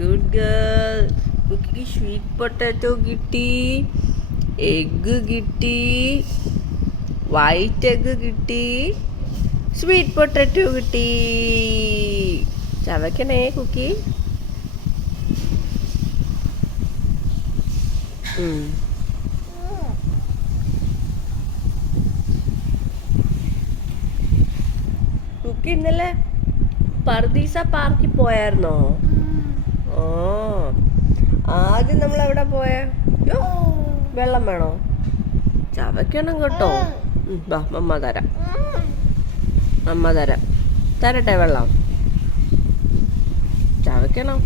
Good girl. കുക്കിക്ക് sweet potato കിട്ടി, egg കിട്ടി, വൈറ്റ് എഗ്ഗ് കിട്ടി, സ്വീറ്റ് പൊട്ടാറ്റോ കിട്ടി. ചവയ്ക്കണേ കുക്കി. കുക്കി ഇന്നലെ പർദീസ പാർക്കിൽ പോയായിരുന്നോ? ഓ, ആദ്യം നമ്മൾ എവിടെ പോയ? വെള്ളം വേണോ? ചവയ്ക്കണം കേട്ടോ. വാ, അമ്മ തരാം, അമ്മ തരാം. തരട്ടെ വെള്ളം? ചവയ്ക്കണം.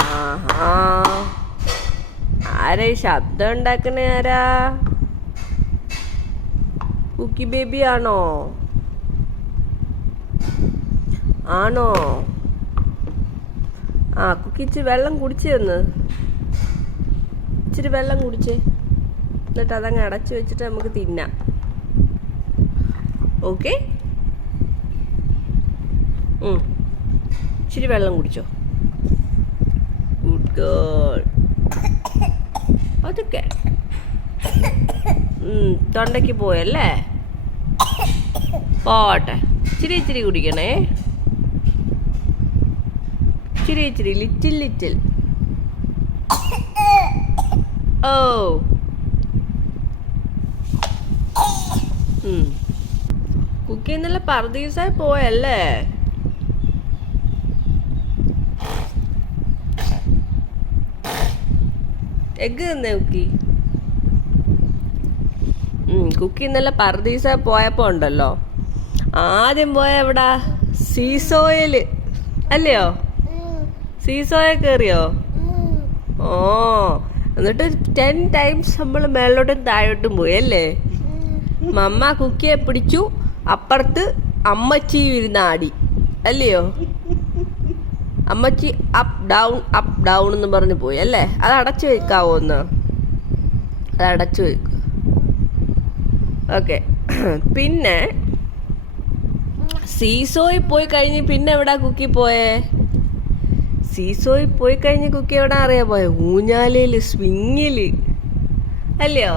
ആഹാ, ആരാ ഈ ശബ്ദം ഉണ്ടാക്കണേ? ആരാ? കുക്കി ബേബി ആണോ? ആണോ? ആ, കുക്കി ഇച്ചിരി വെള്ളം കുടിച്ചെന്ന്. ഇച്ചിരി വെള്ളം കുടിച്ചേ, എന്നിട്ട് അതങ്ങ് അടച്ചു വെച്ചിട്ട് നമുക്ക് തിന്നാം. ഓക്കെ, ഇച്ചിരി വെള്ളം കുടിച്ചോ. Good girl. അതൊക്കെ തൊണ്ടയ്ക്ക് പോയല്ലേ? പോട്ടെ, ഇച്ചിരി ഇച്ചിരി കുടിക്കണേ. ഇച്ചിരി ഇച്ചിരി, ലിറ്റിൽ ലിറ്റിൽ. ഓ, കുക്കി ഇന്നലെ പർദീസായി പോയല്ലേ? എഗ്ഗ് തന്നേ കുക്കി. കുക്കി ഇന്നലെ പർദീസ പോയപ്പോ ഉണ്ടല്ലോ, ആദ്യം പോയ എവിടാ? സീസോയില് അല്ലയോ? സീസോയിൽ കയറിയോ? ഓ, എന്നിട്ട് 10 times നമ്മൾ മേലോട്ടും താഴോട്ടും പോയി അല്ലേ? മമ്മ കുക്കിയെ പിടിച്ചു, അപ്പുറത്ത് അമ്മച്ചി ഇരുന്നാടി അല്ലയോ? അമ്മച്ചി അപ്പ് ഡൗൺ എന്ന് പറഞ്ഞ് പോയി അല്ലേ? അത് അടച്ചു വെക്കാവോ ഒന്ന്? അത് അടച്ചു വെക്കും. ഓക്കെ, പിന്നെ സീസോയിൽ പോയി കഴിഞ്ഞ് പിന്നെ എവിടാ കുക്കി പോയേ? സീസോയിൽ പോയി കഴിഞ്ഞ് കുക്കി എവിടാ അറിയാ പോയെ? ഊഞ്ഞാലയില്, സ്വിങ്ങില് അല്ലയോ?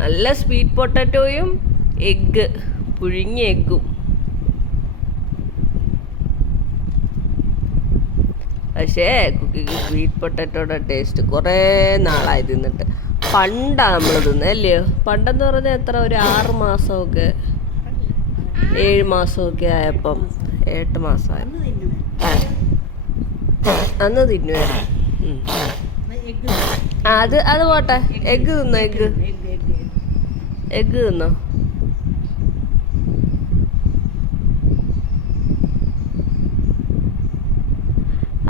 നല്ല സ്വീറ്റ് പൊട്ടാറ്റോയും എഗ്ഗ്, പുഴുങ്ങിയ എഗ്ഗും. പക്ഷേ കുക്കിക്ക് സ്വീറ്റ് പൊട്ടാറ്റോയുടെ ടേസ്റ്റ് കുറേ നാളായി തിന്നിട്ട്. പണ്ടാ നമ്മൾ തിന്നത് അല്ലയോ? പണ്ടെന്ന് പറഞ്ഞാൽ എത്ര, ഒരു 6 മാസമൊക്കെ 7 മാസമൊക്കെ ആയപ്പം, 8 മാസമായി അന്ന് തിന്നുമായിരുന്നു. അത് പോട്ടെ, എഗ്ഗ് തിന്നോ? എഗ്ഗ് തിന്നോ?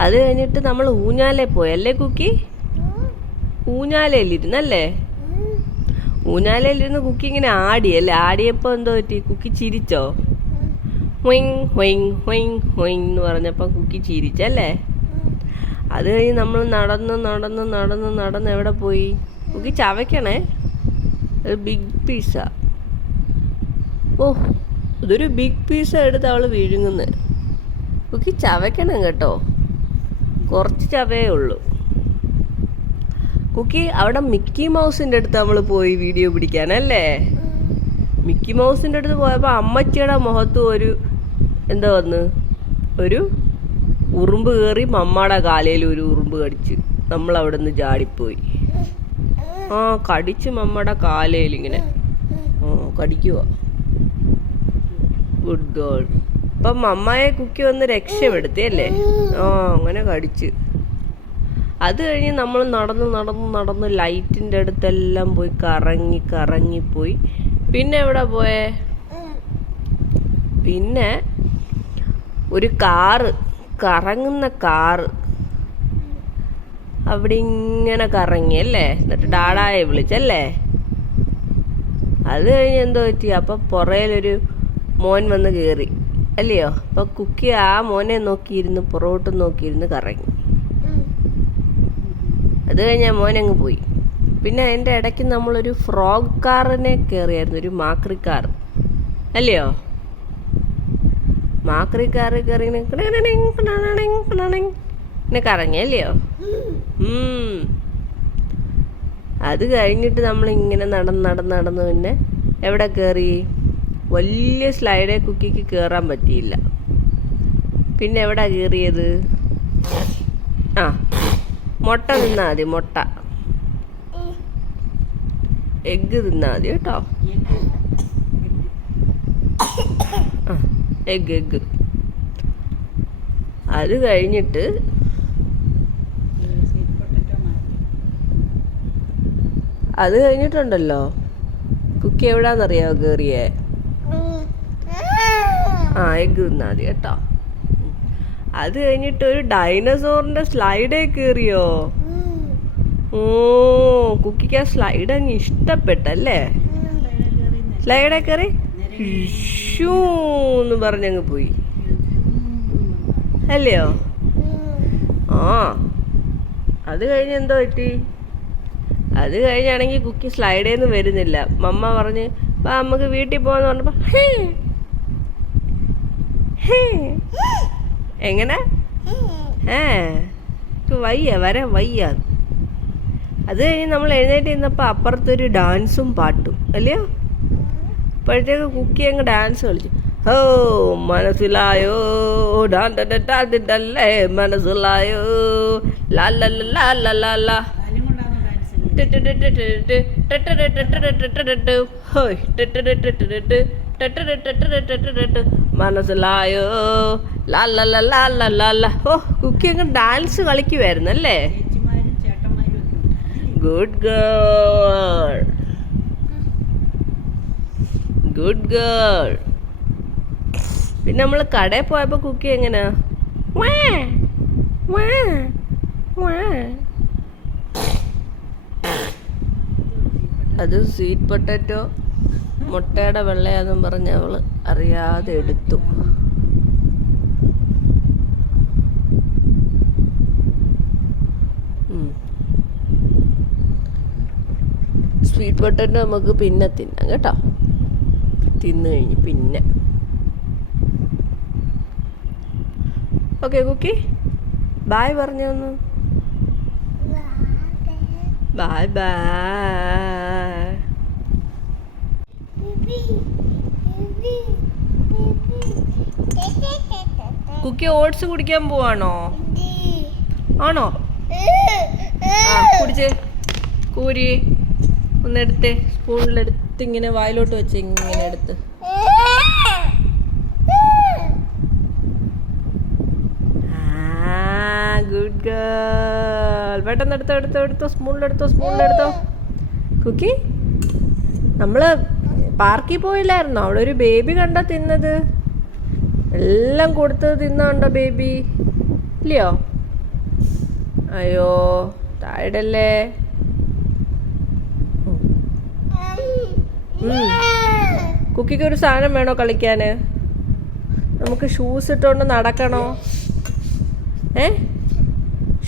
അത് കഴിഞ്ഞിട്ട് നമ്മൾ ഊഞ്ഞാലേ പോയല്ലേ കുക്കി? ഊഞ്ഞാലയിലിരുന്നല്ലേ? ഊഞ്ഞാലയിലിരുന്ന് കുക്കി ഇങ്ങനെ ആടിയല്ലേ? ആടിയപ്പോ എന്തോ പറ്റി? കുക്കി ചിരിച്ചോ? ഹൊയിങ് ഹൊയിങ് ഹൊയിങ് ഹൊയിങ് എന്ന് പറഞ്ഞപ്പോ കുക്കി ചിരിച്ചല്ലേ? അത് കഴിഞ്ഞ് നമ്മൾ നടന്ന് എവിടെ പോയി? കുക്കി ചവയ്ക്കണേ, ഒരു ബിഗ് പീസ. ഓ, ഇതൊരു ബിഗ് പീസ എടുത്ത് അവള് വിഴുങ്ങുന്നത്. കുക്കി ചവയ്ക്കണം കേട്ടോ, കുറച്ച് ചവയേ ഉള്ളൂ. കുക്കി അവിടെ മിക്കി മൗസിന്റെ അടുത്ത് നമ്മൾ പോയി വീഡിയോ പിടിക്കാനല്ലേ? മിക്കി മൗസിന്റെ അടുത്ത് പോയപ്പോൾ അമ്മച്ചിയുടെ മുഖത്ത് എന്താ വന്ന്, ഒരു ഉറുമ്പ് കയറി മമ്മയുടെ കാലയിൽ ഒരു ഉറുമ്പ് കടിച്ച് നമ്മൾ അവിടെ നിന്ന് ചാടിപ്പോയി. ആ, കടിച്ച് മമ്മയുടെ കാലയിൽ ഇങ്ങനെ കടിക്കുക. Good girl. അപ്പം മമ്മയെ കുക്കി വന്ന് രക്ഷപ്പെടുത്തിയല്ലേ? ആ, അങ്ങനെ കടിച്ച്. അത് കഴിഞ്ഞ് നമ്മൾ നടന്ന് ലൈറ്റിൻ്റെ അടുത്തെല്ലാം പോയി കറങ്ങിപ്പോയി. പിന്നെ എവിടെ പോയേ? പിന്നെ ഒരു കറങ്ങുന്ന കാറ് അവിടെ ഇങ്ങനെ കറങ്ങി അല്ലേ? എന്നിട്ട് ഡാഡായെ വിളിച്ചല്ലേ? അത് കഴിഞ്ഞ് എന്തോ പറ്റി? അപ്പൊ പുറയിലൊരു മോൻ വന്ന് കയറി അല്ലയോ? അപ്പൊ കുക്കി ആ മോനെ നോക്കിയിരുന്ന് പുറകോട്ട് നോക്കിയിരുന്ന് കറങ്ങി. അത് കഴിഞ്ഞ മോനങ്ങ് പോയി. പിന്നെ അതിൻ്റെ ഇടയ്ക്ക് നമ്മളൊരു ഫ്രോഗ് കാറിനെ കയറിയായിരുന്നു, ഒരു മാക്രി കാർ. അല്ലയോ? മാക്രി കറി കറി കറങ്ങിയല്ലയോ? അത് കഴിഞ്ഞിട്ട് നമ്മളിങ്ങനെ നടന്ന് പിന്നെ എവിടെ കയറി? വലിയ സ്ലൈഡേ കുക്കിക്ക് കയറാൻ പറ്റിയില്ല. പിന്നെ എവിടാ കയറിയത്? ആ, മുട്ട തിന്നാ മതി. മുട്ട എഗ്ഗ് തിന്നാ മതി കേട്ടോ. ആ, എഗ്ഗ്. അത് കഴിഞ്ഞിട്ട് കഴിഞ്ഞിട്ടുണ്ടല്ലോ കുക്കി എവിടാന്നറിയാവോ കയറിയേ? ആ, എഗ്ഗ് തിന്നാ മതി കേട്ടോ. അത് കഴിഞ്ഞിട്ട് ഒരു ഡൈനസോറിന്റെ സ്ലൈഡേ കയറിയോ? ഓ, കുക്കിക്ക് ആ സ്ലൈഡ് അങ്ങ് ഇഷ്ടപ്പെട്ടല്ലേ? സ്ലൈഡേ കയറി ഷൂന്ന് പറഞ്ഞങ്ങ് പോയി അല്ലയോ? ആ, അത് കഴിഞ്ഞ് എന്തോ പറ്റി? അത് കഴിഞ്ഞാണെങ്കിൽ കുക്കി സ്ലൈഡേന്ന് വരുന്നില്ല. മമ്മ പറഞ്ഞ് വാ നമുക്ക് വീട്ടിൽ പോവാന്ന് പറഞ്ഞപ്പോ എങ്ങനെ വരാൻ വയ്യ. അത് കഴിഞ്ഞ് നമ്മൾ എഴുന്നേറ്റ് നിന്നപ്പോൾ അപ്പുറത്തൊരു ഡാൻസും പാട്ടും അല്ലയോ? അപ്പോഴത്തേക്ക് കുക്കി അങ്ങ് ഡാൻസ് കളിച്ചു. ഓ മനസ്സിലായോ ഡാൻഡല്ലേ മനസ്സിലായോ ലാ മനസ്സിലായോ ലാ. ഓ, കുക്കി അങ്ങ് ഡാൻസ് കളിക്കുവായിരുന്നു അല്ലേ? Good girl. പിന്നെ നമ്മൾ കടയിൽ പോയപ്പോ കുക്കി എങ്ങനെയാ? അത് സ്വീറ്റ് പൊട്ടാറ്റോ മുട്ടയുടെ വെള്ളയാന്നും പറഞ്ഞ് അവള് അറിയാതെ എടുത്തു. സ്വീറ്റ് പൊട്ടാറ്റോ നമുക്ക് പിന്നെ തിന്നാം കേട്ടോ. തിന്നു കഴിഞ്ഞ് പിന്നെ ഓക്കെ കുക്കി ബായ് പറഞ്ഞൊന്നു. Bye bye. കുക്കി ഓട്സ് കുടിക്കാൻ പോവാണോ? ആണോ? ആ, കുടിച്ചേ. കൂരി ഒന്നെടുത്തേ. സ്പൂണിലെടുത്ത് ഇങ്ങനെ വായിലോട്ട് വെച്ച് ഇങ്ങനെ എടുത്ത്. Good girl. പെട്ടെന്ന് എടുത്തോ. സ്പൂണിലെടുത്തോ. കുക്കി, നമ്മള് പാർക്കിൽ പോയില്ലായിരുന്നോ? അവിടെ ഒരു ബേബി കണ്ടാ തിന്നത്. എല്ലാം കൊടുത്തത് തിന്നാണ്ടോ ബേബി? ഇല്ലയോ? അയ്യോ, താഴെയല്ലേ. കുക്കിക്ക് ഒരു സാധനം വേണോ കളിക്കാന്? നമുക്ക് ഷൂസ് ഇട്ടോണ്ട് നടക്കണോ?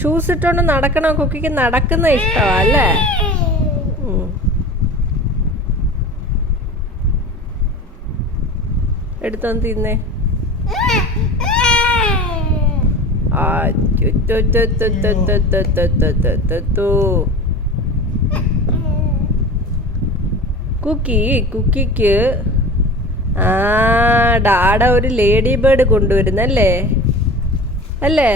ഷൂസ് ഇട്ടോണ്ട് നടക്കണോ? കുക്കിക്ക് നടക്കുന്ന ഇഷ്ടമാ അല്ലേ? എടുത്തൊന്ന് തിന്നേ. കുക്കിക്ക് ഡാഡ ഒരു ലേഡി ബേർഡ് കൊണ്ടുവരുന്നല്ലേ? അല്ലേ?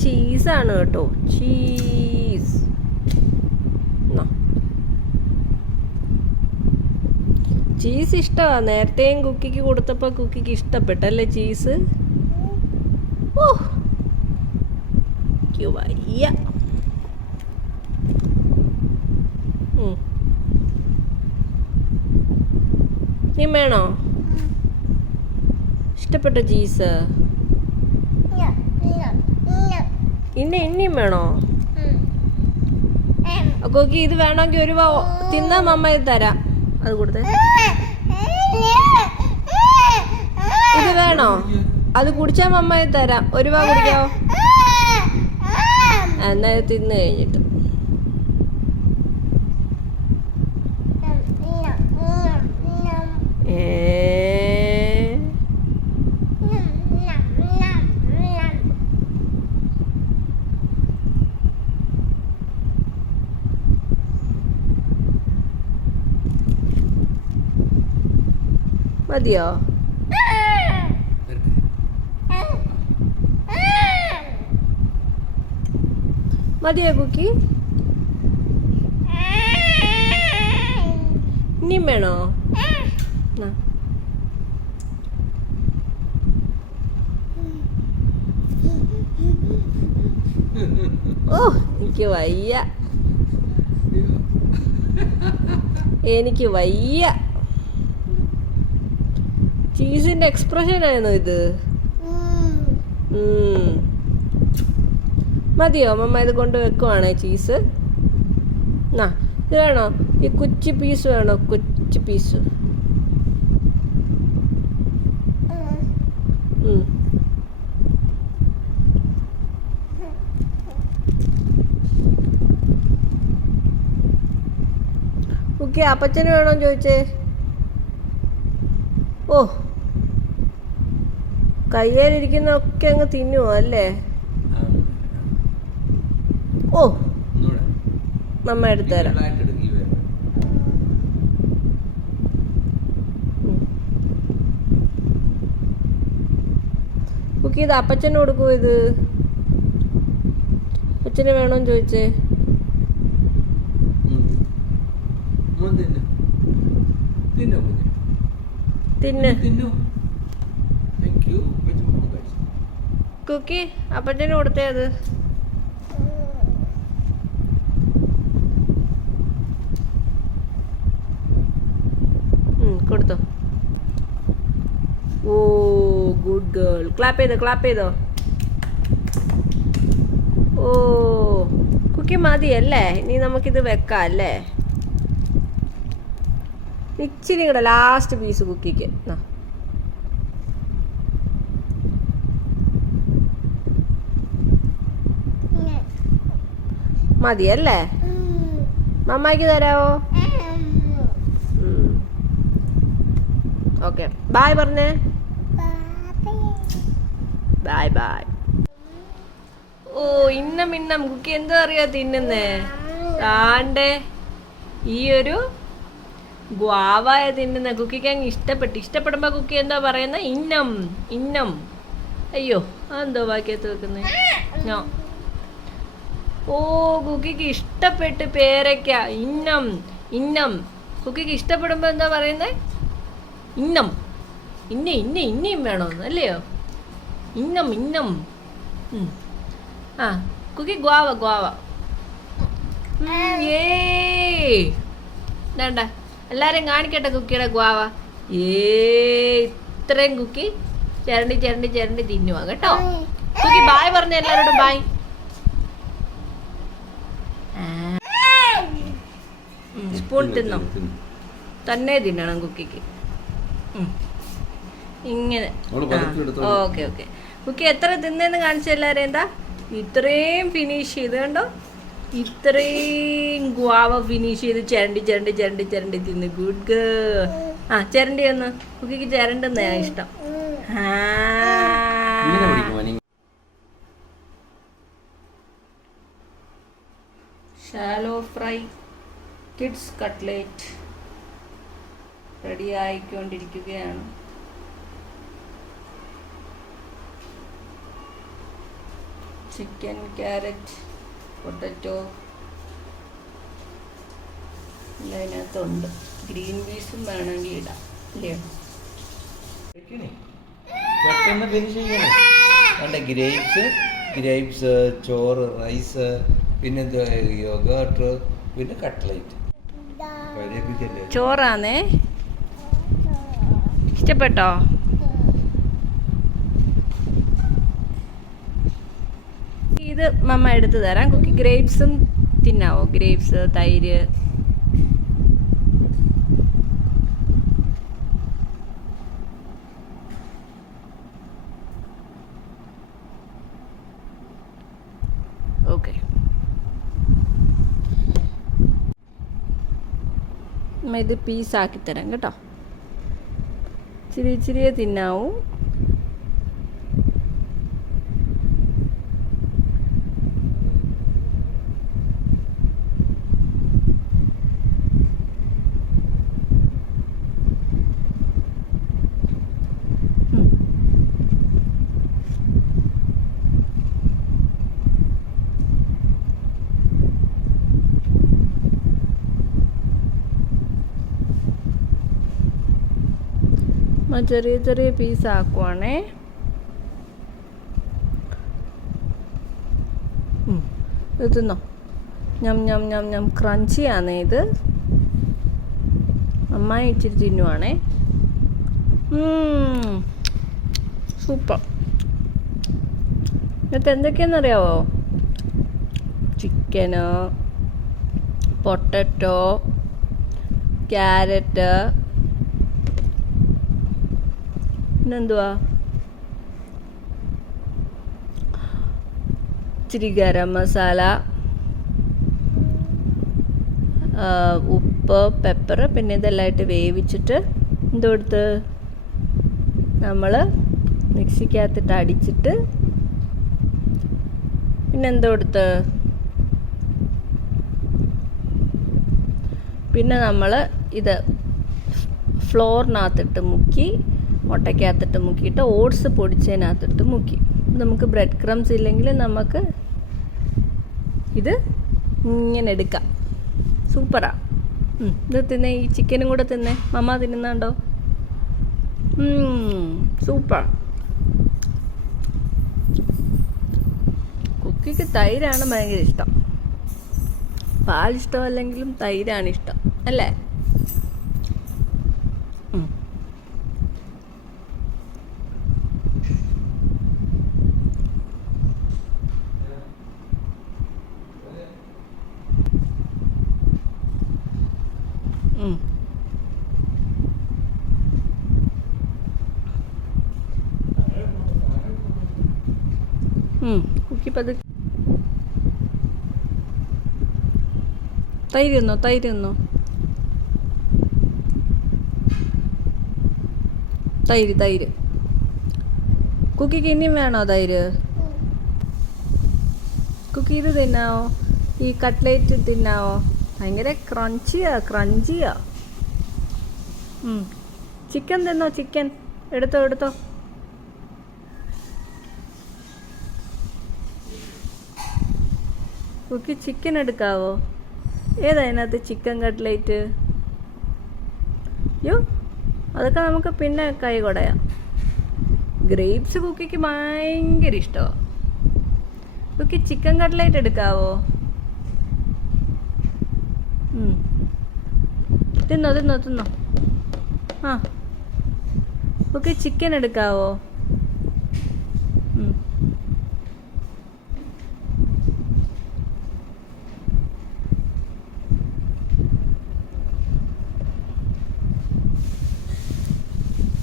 ചീസാണ് കേട്ടോ. ചീസ് ഇഷ്ടമാ. നേരത്തെയും കുക്കിക്ക് കൊടുത്തപ്പോ കുക്കിക്ക് ഇഷ്ടപ്പെട്ടല്ലേ ചീസ്? ഓ, വയ്യ. നീ വേണോ? ഇഷ്ടപ്പെട്ട ചീസ് ഇനിയും വേണോ? കൊക്കി ഇത് വേണമെങ്കിൽ ഒരു തിന്നാ മമ്മ ഇത് തരാം. അത് കൊടുത്തേ. ഇത് വേണോ? അത് കുടിച്ചാ മമ്മ ഇത് തരാം. ഒരു കുടിക്കോ? എന്നാ തിന്നു കഴിഞ്ഞിട്ട് മതിയോ? മതിയോ കുക്കി? ഇനിയും വേണോ? ഓ എനിക്ക് വയ്യ, എനിക്ക് വയ്യ. ചീസിന്റെ എക്സ്പ്രഷൻ ആയിരുന്നു ഇത്. മതിയോ മമ്മ? ഇത് കൊണ്ട് വെക്കുവാണേ ചീസ്. ഇത് വേണോ? ഈ കൊച്ചു പീസ് വേണോ? കൊച്ചു പീസ്. ഓക്കെ, അപ്പച്ചന് വേണോ ചോദിച്ചേ? ഓ, കയ്യിലിരിക്കുന്നൊക്കെ അങ്ങ് തിന്നുവോ അല്ലേ? ഓ, നമ്മ എടുത്തു തരാം. കുക്കി, ഇത് അപ്പച്ചന് കൊടുക്കുവോ? ഇത് അപ്പച്ചന് വേണോന്ന് ചോദിച്ചേ? കുക്കി, അപ്പച്ചന് കൊടുത്തേ അത്. കൊടുത്തോ. ഓ, ഗുഡ് ഗേൾ. ക്ലാപ്പ് ചെയ്തോ, ക്ലാപ്പ് ചെയ്തോ. ഓ, കുക്കി മതിയല്ലേ? ഇനി നമുക്കിത് വെക്കാം അല്ലേ? ഇച്ചിരി കൂടെ ലാസ്റ്റ് പീസ് കുക്കിക്ക്. മതിയല്ലേ? മമ്മായിക്ക് തരാവോ? ഓക്കെ, ബായ് പറഞ്ഞേ. Bye bye. ഓ, ഇന്നം കുക്കി എന്താ അറിയാ തിന്നുന്നേ? താണ്ടേ ഈ ഒരു ഗ്വാവായ തിന്നുന്ന കുക്കിക്ക് അങ്ങ് ഇഷ്ടപ്പെടുമ്പോ കുക്കി എന്താ പറയുന്ന? ഇന്നം. അയ്യോ, അതെന്തോ ബാക്കിയത്ത് വെക്കുന്നേ? ഓ, കുക്കിക്ക് ഇഷ്ടപ്പെട്ട് പേരയ്ക്ക. ഇന്നം. കുക്കിക്ക് ഇഷ്ടപ്പെടുമ്പോ എന്താ പറയുന്നേ? ഇന്നയും വേണോന്ന് അല്ലയോ? ഇന്നം. കുക്കി ഗ്വാവ. വേണ്ട, എല്ലാരും കാണിക്കട്ടെ കുക്കിയുടെ ഗ്വാവ. ഇത്രയും കുക്കി ചിരണ്ടി തിന്നുവാ കേട്ടോ. കുക്കി ബായ് പറഞ്ഞ എല്ലാരോടും ബായ്. സ്പൂൺ തിന്നോ? തന്നെ തിന്നണം കുക്കിക്ക്. ഇങ്ങനെ. ഓക്കെ. കുക്കി എത്ര തിന്നെന്ന് കാണിച്ച എല്ലാരും. എന്താ ഇത്രയും ഫിനിഷ് ചെയ്ത് കണ്ടോ? ഇത്രയും ഗ്വാവ ഫിനിഷ് ചെയ്ത് ചിരണ്ടി തിന്ന്. Good girl. ചിരണ്ടി ഒന്ന്. കുക്കിക്ക് ചിരണ്ടെന്നാ ഇഷ്ടം. Shallow fry kids cutlet ready ആയിക്കൊണ്ടിരിക്കുകയാണ്. ചിക്കൻ, ക്യാരറ്റ്, പൊട്ടറ്റോ എല്ലാം അതിനകത്തുണ്ട്. ഗ്രീൻ പീസും വേണമെങ്കിൽ ഇടാം അല്ലേ? പെട്ടെന്ന് ഫിനിഷ് ചെയ്യണം. ഗ്രേപ്സ്, ചോറ്, റൈസ്, പിന്നെ യോഗട്ട്, പിന്നെ കട്ട്ലേറ്റ്. ചോറാന്നേ? ഇഷ്ടപ്പെട്ടോ? ഇത് മമ്മ എടുത്തു തരാം. കുക്കി ഗ്രേപ്സും തിന്നാവോ? ഗ്രേപ്സ്, തൈര്. ഓക്കെ, ഇത് പീസാക്കി തരാം കേട്ടോ. ഇച്ചിരി തിന്നാവും. ചെറിയ ചെറിയ പീസ് ആക്കുവാണേ. ഇത് തിന്നോ. ഞം ഞം ഞം ഞം. ക്രഞ്ചിയാണേ ഇത്. നന്നായി ഇച്ചിരി തിന്നുവാണേ. സൂപ്പർ. എന്നിട്ട് എന്തൊക്കെയാണെന്നറിയാവോ? ചിക്കന്, പൊട്ടറ്റോ, ക്യാരറ്റ്, പിന്നെന്തുവാ, ഇച്ചിരി ഗരം മസാല, ഉപ്പ്, പെപ്പർ, പിന്നെ ഇതെല്ലാമായിട്ട് വേവിച്ചിട്ട് എന്തെടുത്ത് നമ്മൾ മിക്സിക്കകത്തിട്ട് അടിച്ചിട്ട് പിന്നെന്തെടുത്ത് പിന്നെ നമ്മൾ ഇത് ഫ്ലോറിനകത്തിട്ട് മുക്കി, മുട്ടയ്ക്കകത്തിട്ട് മുക്കിയിട്ട് ഓട്സ് പൊടിച്ചതിനകത്തിട്ട് മുക്കി. നമുക്ക് ബ്രെഡ് ക്രംസ് ഇല്ലെങ്കിൽ നമുക്ക് ഇത് ഇങ്ങനെ എടുക്കാം. സൂപ്പറാ. ഇത് തിന്നേ. ഈ ചിക്കനും കൂടെ തിന്നേ. മമ്മ തിന്നുന്നുണ്ടോ? സൂപ്പർ. കുക്കിക്ക് തൈരാണ് ഭയങ്കര ഇഷ്ടം. പാലിഷ്ടമല്ലെങ്കിലും തൈരാണ് ഇഷ്ടം അല്ലേ? കുക്കി പത് തൈര് തിന്നോ. തൈര് തിന്നോ. തൈര് തൈര്. കുക്കിക്ക് ഇനിയും വേണോ തൈര്? കുക്കി ഇത് തിന്നാവോ? ഈ കട്ട്ലേറ്റ് തിന്നാവോ? ഭയങ്കര ക്രഞ്ചിയാ. ചിക്കൻ തിന്നോ. ചിക്കൻ എടുത്തോ. കുക്കി ചിക്കൻ എടുക്കാവോ? ഏതാ അതിനകത്ത് ചിക്കൻ കട്ട്ലേറ്റ്? യോ, അതൊക്കെ നമുക്ക് പിന്നെ കൈ കൊടയാം. ഗ്രേപ്സ് കുക്കിക്ക് ഭയങ്കര ഇഷ്ടമാണ്. കുക്കി ചിക്കൻ കട്ട്ലേറ്റ് എടുക്കാവോ? തിന്നോ. ആ, കുക്കി ചിക്കൻ എടുക്കാവോ?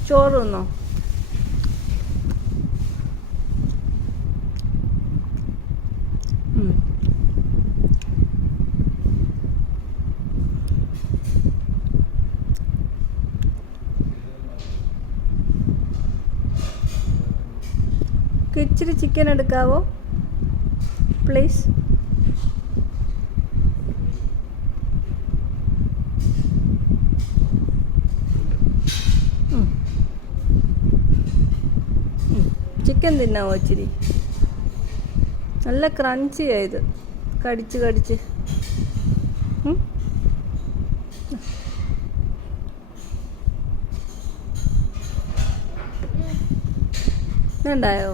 ചോറ് തിന്നോ. ഇച്ചിരി ചിക്കൻ എടുക്കാവോ പ്ലീസ്? ചിക്കൻ തിന്നാവോ ഇച്ചിരി? നല്ല ക്രഞ്ചിയായത്. കടിച്ച് ഉണ്ടായോ?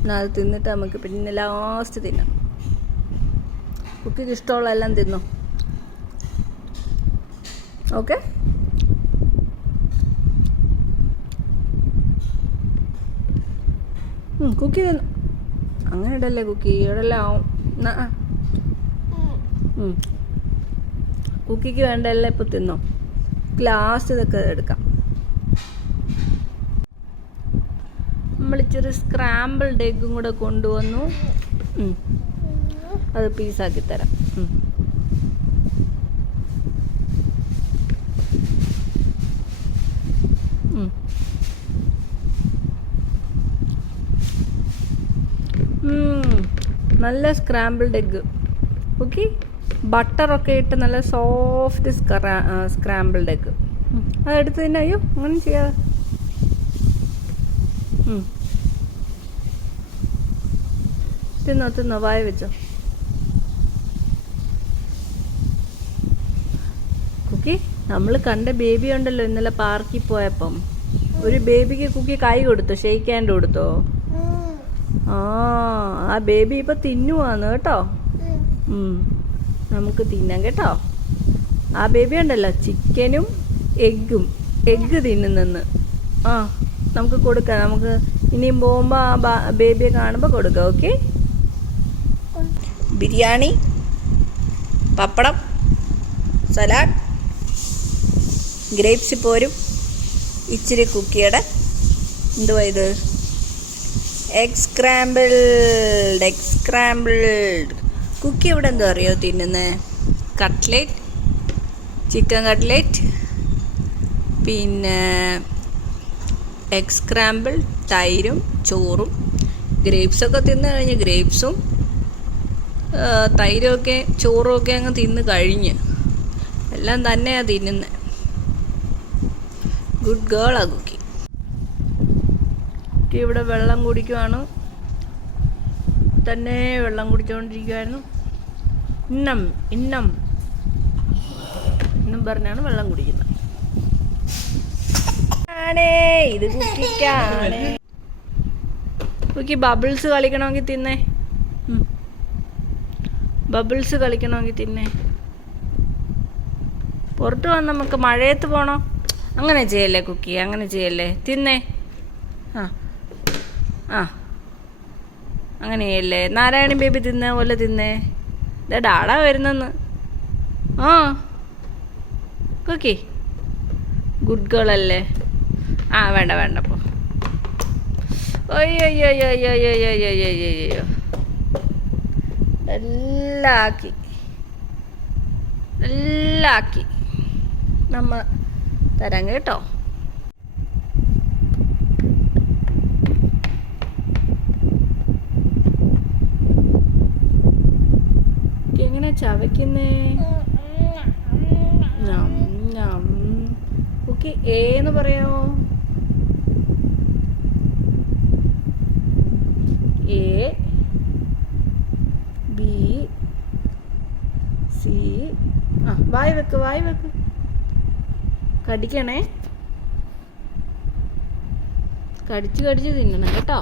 എന്നാൽ അത് തിന്നിട്ട് നമുക്ക് പിന്നെ ലാസ്റ്റ് തിന്നാം. കുക്കിക്ക് ഇഷ്ടമുള്ള എല്ലാം തിന്നോ. ഓക്കെ. കുക്കി തിന്നു. അങ്ങനെ ഇടല്ലേ കുക്കി. ഇവിടെല്ലാം ആവും. കുക്കിക്ക് വേണ്ടല്ലേ ഇപ്പം തിന്നോ. ലാസ്റ്റ് ഇതൊക്കെ എടുക്കാം. നമ്മളിച്ചൊരു സ്ക്രാമ്പിൾഡ് എഗ്ഗും കൂടെ കൊണ്ടുവന്നു. അത് പീസാക്കി തരാം. നല്ല സ്ക്രാമ്പിൾഡ് എഗ്ഗ്. ഓക്കെ. ബട്ടറൊക്കെ ഇട്ട് നല്ല സോഫ്റ്റ് സ്ക്രാമ്പിൾഡ് എഗ്ഗ്. അതെടുത്ത് തന്നെ. അയ്യോ, അങ്ങനെ ചെയ്യാതെ. തിന്നോ. വായ വെച്ചോ. കുക്കി നമ്മൾ കണ്ട ബേബി ഉണ്ടല്ലോ ഇന്നലെ പാർക്കിൽ പോയപ്പം, ഒരു ബേബിക്ക് കുക്കി കൈ കൊടുത്തോ, ഷെയ്ക്ക് ഹാൻഡ് കൊടുത്തോ? ആ ബേബി ഇപ്പൊ തിന്നുവാന്ന് കേട്ടോ. നമുക്ക് തിന്നാം കേട്ടോ. ആ ബേബി ഉണ്ടല്ലോ ചിക്കനും എഗ്ഗ് തിന്നുന്നെന്ന്. നമുക്ക് കൊടുക്കാം. നമുക്ക് ഇനിയും പോകുമ്പോൾ ആ ബേബിയെ കാണുമ്പോൾ കൊടുക്കാം. ഓക്കെ. ബിരിയാണി, പപ്പടം, സലാഡ്, ഗ്രേപ്സ് പോരും, ഇച്ചിരി കുക്കിയുടെ എന്തുവാ ഇത്, എഗ് സ്ക്രാമ്പിൾഡ്. കുക്കി ഇവിടെ എന്തോ അറിയോ തിന്നുന്നത്? കട്ട്ലേറ്റ്, ചിക്കൻ കട്ട്ലേറ്റ്, പിന്നെ എഗ് സ്ക്രാമ്പിൾ, തൈരും ചോറും. ഗ്രേപ്സൊക്കെ തിന്ന് കഴിഞ്ഞ്, ഗ്രേപ്സും തൈരൊക്കെ ചോറും ഒക്കെ അങ്ങ് തിന്ന് കഴിഞ്ഞ്, എല്ലാം തന്നെയാണ് തിന്നുന്നത്. ഗുഡ് ഗേളാ കുക്കി. കുക്കി ഇവിടെ വെള്ളം കുടിക്കുവാണ്, തന്നെ വെള്ളം കുടിച്ചുകൊണ്ടിരിക്കുമായിരുന്നു. ഇന്നും പറഞ്ഞാണ് വെള്ളം കുടിക്കുന്നത്. ഇത് കുക്കിക്കാണ്. കുക്കി ബബിൾസ് കളിക്കണമെങ്കിൽ തിന്നേ. ബബിൾസ് കളിക്കണമെങ്കിൽ തിന്നേ. പുറത്ത് വന്ന് നമുക്ക് മഴയത്ത് പോകണോ? അങ്ങനെ ചെയ്യല്ലേ കുക്കി, അങ്ങനെ ചെയ്യല്ലേ. തിന്നേ. അങ്ങനെ ചെയ്യല്ലേ. നാരായണി ബേബി തിന്നേ പോലെ തിന്നേ. ഇതാ ഡാടാ വരുന്നെന്ന്. കുക്കി ഗുഡ് ഗേൾ അല്ലേ? വേണ്ട പോ. അയ്യോ എല്ലാം ആക്കി നമ്മ തരാം കേട്ടോ. എങ്ങനെ ചവയ്ക്കുന്നേ? കുക്കി ഏന്ന് പറയാമോ? A B C. വായി വെക്ക്. കടിക്കണേ. കടിച്ച് തിന്നണം കേട്ടോ.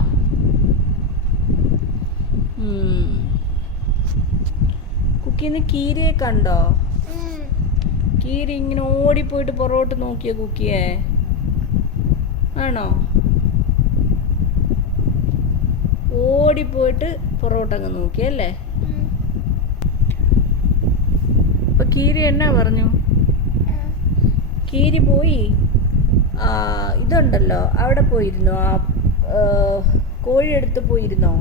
കുക്കിന്ന് കീരിയെ കണ്ടോ? കീരി ഇങ്ങനെ ഓടിപ്പോയിട്ട് പുറകോട്ട് നോക്കിയ കുക്കിയെ ആണോ? ഓടിപ്പോയിട്ട് പുറകോട്ടങ്ങ് നോക്കിയല്ലേ? അപ്പൊ കീരി എന്നാ പറഞ്ഞു? കീരി പോയി ഇതുണ്ടല്ലോ അവിടെ പോയിരുന്നോ? കോഴിയെടുത്ത് പോയിരുന്നോ?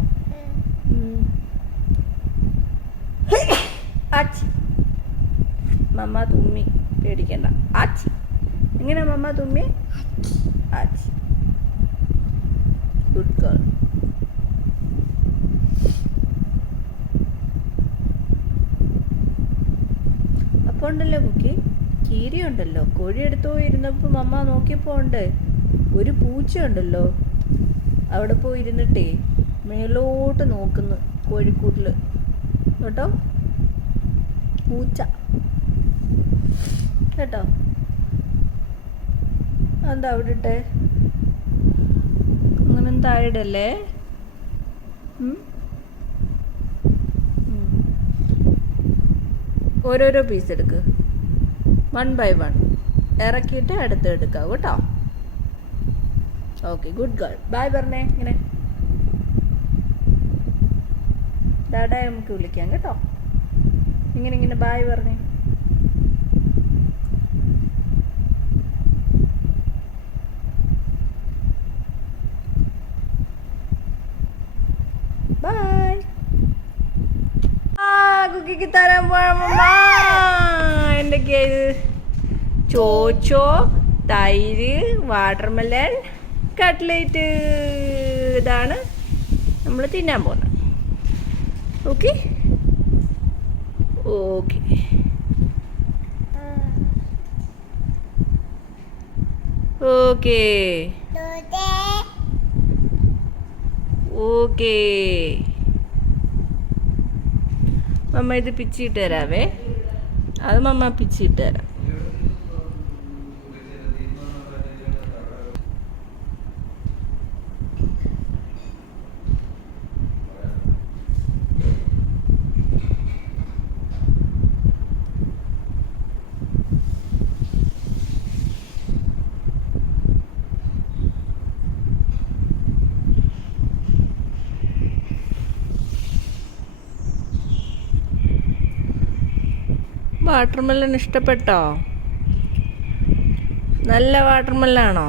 ആച്ചി മമ്മ തുമ്മി, പേടിക്കണ്ട. ആച്ചി എങ്ങനെ മമ്മ തുമ്മി? ആച്ചി. Good girl. അപ്പോൾ ഉണ്ടല്ലോ കുക്കി, കീരി ഉണ്ടല്ലോ കോഴി എടുത്തു പോയിരുന്നപ്പോൾ മമ്മ നോക്കിയപ്പോൾ ഉണ്ട് ഒരു പൂച്ച ഉണ്ടല്ലോ അവിടെ പോയിരുന്നിട്ടേ മേലോട്ട് നോക്കുന്നു കോഴിക്കൂട്ടിൽ കേട്ടോ. പൂച്ച കേട്ടോ. എന്താ അവിടെ ഇട്ടെ? അങ്ങനെ താഴെ ഇടല്ലേ. ഓരോരോ പീസ് എടുക്ക്, 1 by 1 ഇറക്കിയിട്ട് അടുത്ത് എടുക്കാം കേട്ടോ. Okay, good girl. ബൈ പറഞ്ഞേ. ഇങ്ങനെ ഡാഡാ നമുക്ക് വിളിക്കാം കേട്ടോ. ഇങ്ങനെ ബൈ പറഞ്ഞേ. ബൈ. കുക്കിക്ക് തരാൻ പോവാ. എന്തൊക്കെയാ ഇത്? ചോച്ചോ, തൈര്, വാട്ടർമെലൺ, കട്ട്ലേറ്റ്. ഇതാണ് നമ്മൾ തിന്നാൻ പോകുന്നത്. Okay okay okay okay. മമ്മ ഇത് പിച്ചിട്ട് തരാവേ. അത് മമ്മ പിച്ചിട്ട് തരാം. വാട്ടർമെലൺ ഇഷ്ടപ്പെട്ടോ? നല്ല വാട്ടർമെലണാണോ?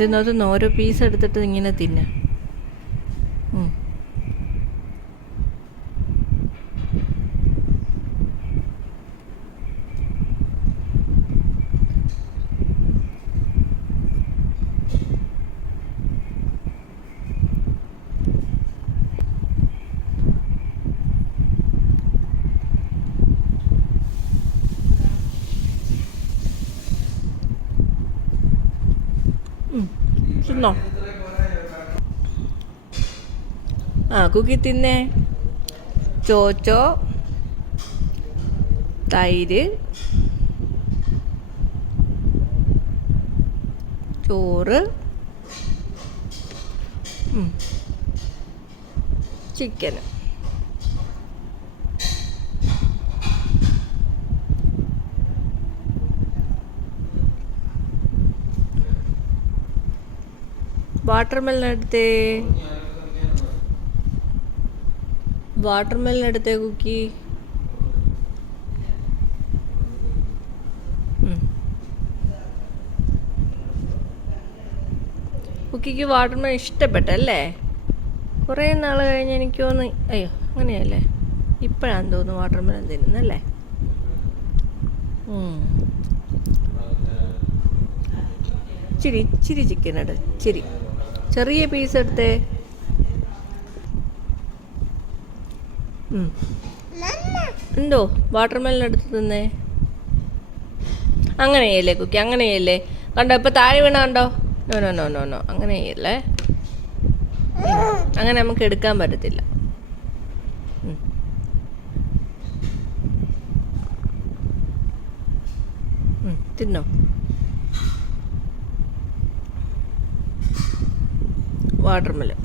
തിന്നോ തിന്നോ, ഓരോ പീസ് എടുത്തിട്ട് ഇങ്ങനെ തിന്ന. തിന്നോ. കുക്കി തിന്നേ. ചോച്ചോ, തൈര്, ചോറ്, ചിക്കന്. വാട്ടർമെലൺ എടുത്തേ കുക്കി. കുക്കിക്ക് വാട്ടർമെലൺ ഇഷ്ടപ്പെട്ടല്ലേ? കുറേ നാൾ കഴിഞ്ഞ് എനിക്ക് തോന്നി, അയ്യോ അങ്ങനെയല്ലേ, ഇപ്പോഴാന്ന് തോന്നുന്നു വാട്ടർമെലൺ തിന്നുന്നല്ലേ. ഇച്ചിരി ചിക്കൻ എടു, ചെറിയ പീസ് എടുത്തേ. എന്തോ വാട്ടർമെലൺ എടുത്ത് തിന്നേ. അങ്ങനെയല്ലേ കുക്കി, അങ്ങനെയല്ലേ. കണ്ടോ ഇപ്പൊ താഴെ വീണ കണ്ടോ? No no no no no, അങ്ങനെയല്ലേ. അങ്ങനെ നമുക്ക് എടുക്കാൻ പറ്റത്തില്ല. തിന്നോ. വാട്ടർമെലൺ